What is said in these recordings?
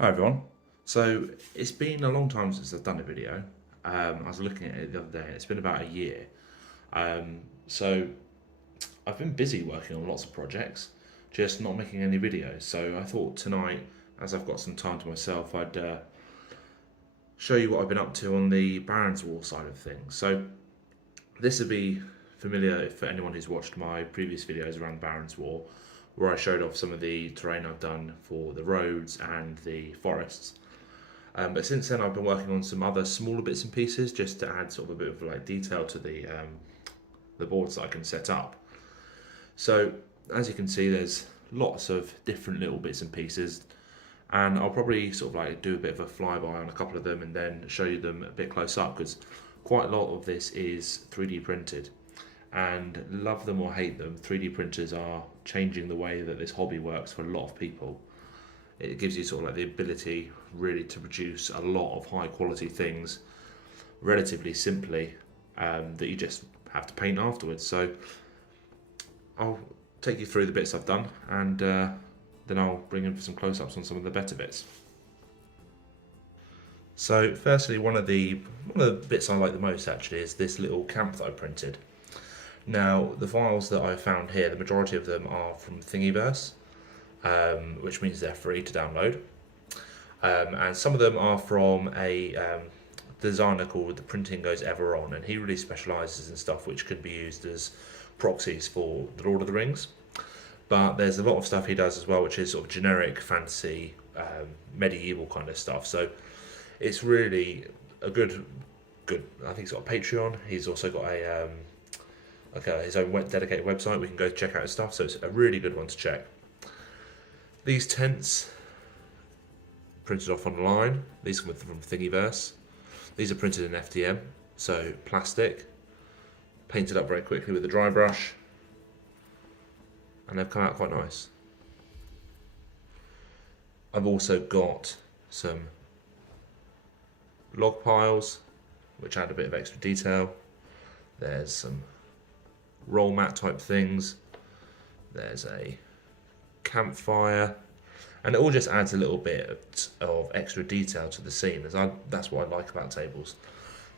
Hi everyone. So it's been a long time since I've done a video. I was looking at it the other day. It's been about a year. So I've been busy working on lots of projects, just not making any videos. So I thought tonight, as I've got some time to myself, I'd show you what I've been up to on the Barons War side of things. So this would be familiar for anyone who's watched my previous videos around Barons War, where I showed off some of the terrain I've done for the roads and the forests. But since then, I've been working on some other smaller bits and pieces just to add sort of a bit of like detail to the boards that I can set up. So as you can see, there's lots of different little bits and pieces, and I'll probably sort of like do a bit of a flyby on a couple of them and then show you them a bit close up, because quite a lot of this is 3D printed. And love them or hate them, 3D printers are changing the way that this hobby works for a lot of people. It gives you sort of like the ability really to produce a lot of high quality things relatively simply, that you just have to paint afterwards. So I'll take you through the bits I've done, and then I'll bring in some close-ups on some of the better bits. So firstly, one of the bits I like the most actually is this little camp that I printed. Now, the files that I found here, the majority of them are from Thingiverse, which means they're free to download. And some of them are from a designer called The Printing Goes Ever On, and he really specialises in stuff which can be used as proxies for The Lord of the Rings. But there's a lot of stuff he does as well, which is sort of generic fantasy, medieval kind of stuff. So it's really a good. I think he's got a Patreon. He's also got his own dedicated website. We can go check out his stuff, so it's a really good one to check. These tents, printed off online. These come from Thingiverse. These are printed in FDM, so plastic, painted up very quickly with a dry brush, and they've come out quite nice. I've also got some log piles, which add a bit of extra detail. There's some roll mat type things. There's a campfire, and it all just adds a little bit of extra detail to the scene. That's what I like about tables,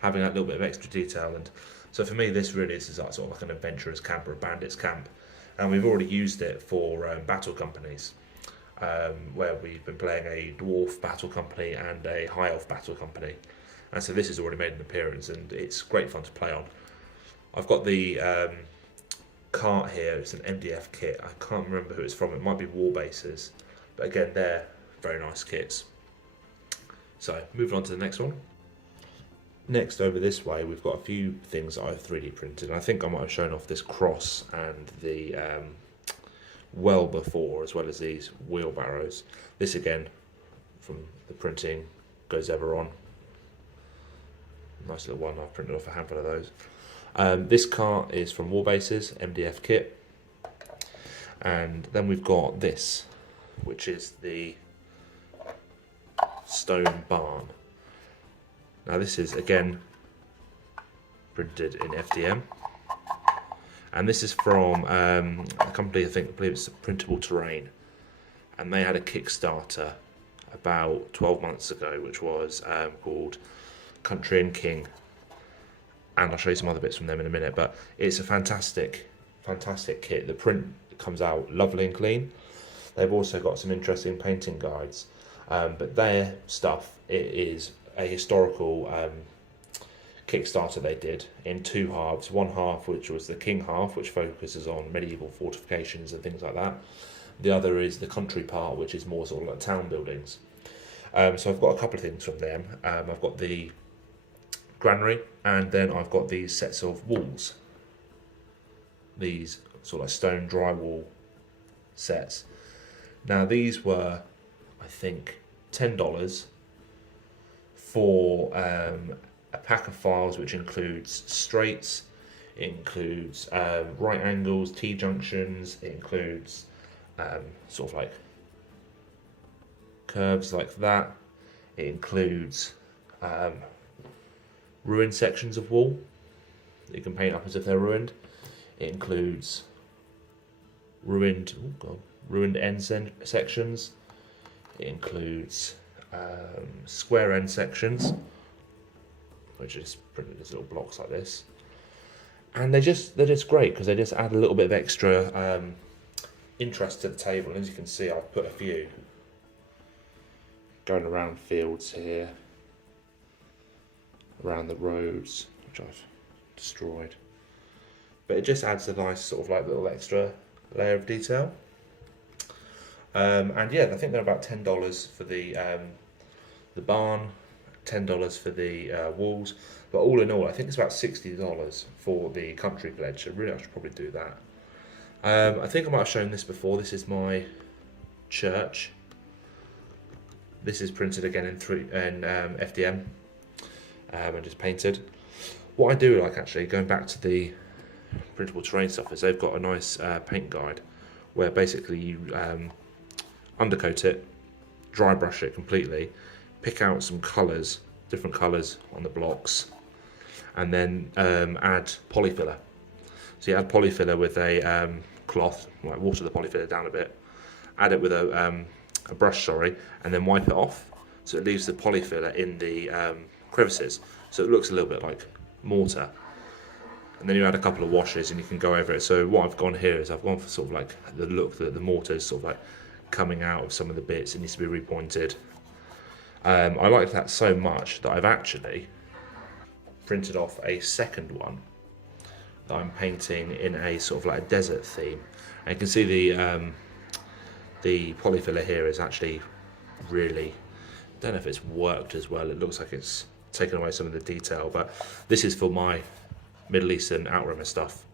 having that little bit of extra detail. And so for me, this really is sort of like an adventurous camp or a bandits camp, and we've already used it for battle companies, where we've been playing a dwarf battle company and a high elf battle company, and so this has already made an appearance, and it's great fun to play on. I've got the cart here. It's an MDF kit. I can't remember who it's from. It might be War Bases, but again, they're very nice kits. So moving on to the next one. Next, over this way, we've got a few things that I've 3D printed. I think I might have shown off this cross and the well before, as well as these wheelbarrows. This again from The Printing Goes Ever On. Nice little one. I've printed off a handful of those. This cart is from War Bases, MDF kit. And then we've got this, which is the stone barn. Now this is again printed in FDM, and this is from a company, I believe it's Printable Terrain, and they had a Kickstarter about 12 months ago, which was called Country and King, and I'll show you some other bits from them in a minute. But it's a fantastic kit. The print comes out lovely and clean. They've also got some interesting painting guides, but their stuff, it is a historical Kickstarter they did in two halves. One half, which was the King half, which focuses on medieval fortifications and things like that. The other is the country part, which is more sort of like town buildings. So I've got a couple of things from them. I've got the granary, and then I've got these sets of walls. These sort of like stone drywall sets. Now these were, I think, $10 for a pack of files, which includes straights, it includes right angles, T-junctions, it includes sort of like curves like that, it includes ruined sections of wall that you can paint up as if they're ruined, it includes ruined end sections, it includes square end sections, which is printed as little blocks like this. And they're just great because they just add a little bit of extra interest to the table. And as you can see, I've put a few going around fields here, around the roads, which I've destroyed. But it just adds a nice sort of like little extra layer of detail. And yeah, I think they're about $10 for the barn, $10 for the walls. But all in all, I think it's about $60 for the country pledge. So really, I should probably do that. I think I might have shown this before. This is my church. This is printed again in FDM and just painted. What I do like, actually, going back to the printable terrain stuff, is they've got a nice paint guide where basically you undercoat it, dry brush it completely, pick out some colours, different colours on the blocks, and then add polyfiller. So you add polyfiller with a cloth, like water the polyfiller down a bit, add it with a brush, and then wipe it off. So it leaves the polyfiller in the crevices, so it looks a little bit like mortar. And then you add a couple of washes and you can go over it. So what I've gone here is I've gone for sort of like the look that the mortar is sort of like coming out of some of the bits. It needs to be repointed. I like that so much that I've actually printed off a second one that I'm painting in a sort of like a desert theme. And you can see the polyfiller here is actually really, I don't know if it's worked as well. It looks like it's taken away some of the detail, but this is for my Middle Eastern Outrunner stuff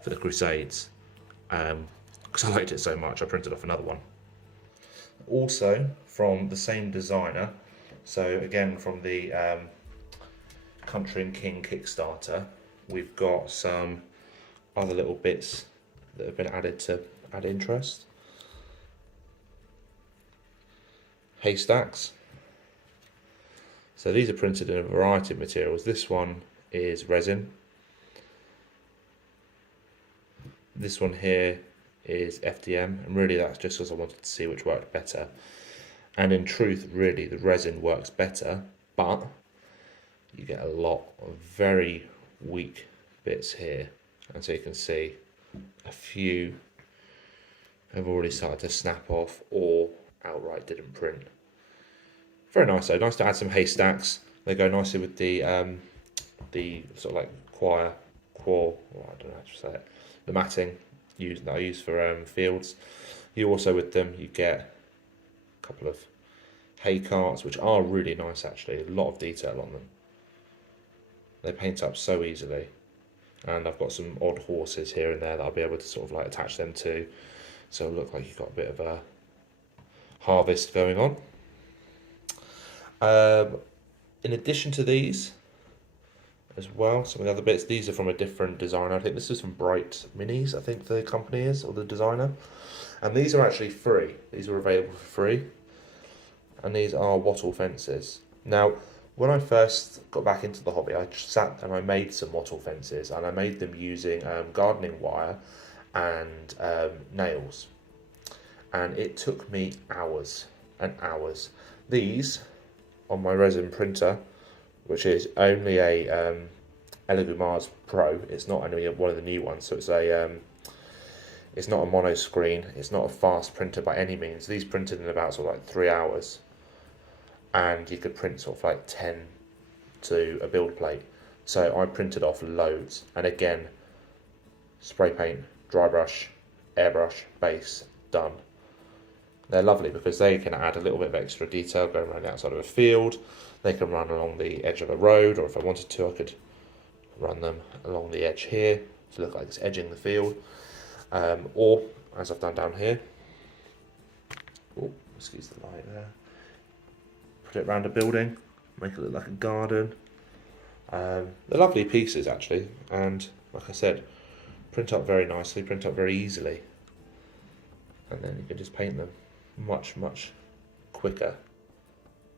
for the Crusades. Because I liked it so much, I printed off another one. Also from the same designer, so again from the Country and King Kickstarter, we've got some other little bits that have been added to add interest. Haystacks. So these are printed in a variety of materials. This one is resin. This one here is FDM, and really that's just because I wanted to see which worked better. And in truth, really, the resin works better, but you get a lot of very weak bits here. And so you can see a few have already started to snap off or outright didn't print. Very nice though, nice to add some haystacks. They go nicely with the sort of like I don't know how to say it, the matting that I use for fields. You also with them you get a couple of hay carts, which are really nice actually, a lot of detail on them. They paint up so easily. And I've got some odd horses here and there that I'll be able to sort of like attach them to, so it'll look like you've got a bit of a harvest going on. In addition to these as well, some of the other bits, these are from a different designer. I think this is from Bright Minis, I think the company is, or the designer. And these are actually free. These are available for free. And these are wattle fences. Now, when I first got back into the hobby, I sat and I made some wattle fences, and I made them using gardening wire and nails. And it took me hours and hours. These, on my resin printer, which is only a Elegoo Mars Pro, it's not only one of the new ones, so it's not a mono screen, it's not a fast printer by any means. These printed in about sort of like 3 hours, and you could print sort of like 10 to a build plate. So I printed off loads, and again, spray paint, dry brush, airbrush, base, done. They're lovely because they can add a little bit of extra detail going around the outside of a field. They can run along the edge of a road, or if I wanted to, I could run them along the edge here to look like it's edging the field. Or, as I've done down here, oh, excuse the light there, put it around a building, make it look like a garden. They're lovely pieces actually, and like I said, print up very nicely, print up very easily, and then you can just paint them much quicker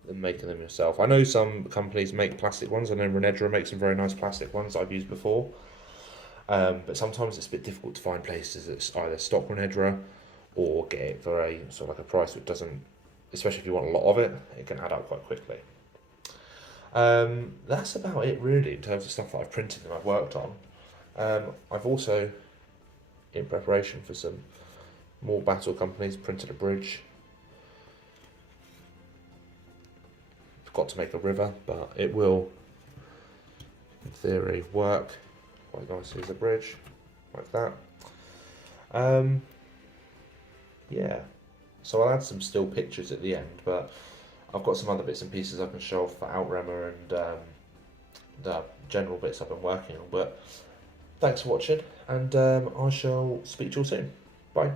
than making them yourself. I know some companies make plastic ones. I know Renedra makes some very nice plastic ones that I've used before, but sometimes it's a bit difficult to find places that's either stock Renedra or get it for a sort of like a price which doesn't especially if you want a lot of it, it can add up quite quickly. That's about it really in terms of stuff that I've printed and I've worked on. I've also, in preparation for some more battle companies, printed a bridge. Got to make a river, but it will, in theory, work quite nicely as a bridge, like that. Yeah, so I'll add some still pictures at the end, but I've got some other bits and pieces I can show off for Outremmer and the general bits I've been working on. But thanks for watching, and I shall speak to you all soon. Bye.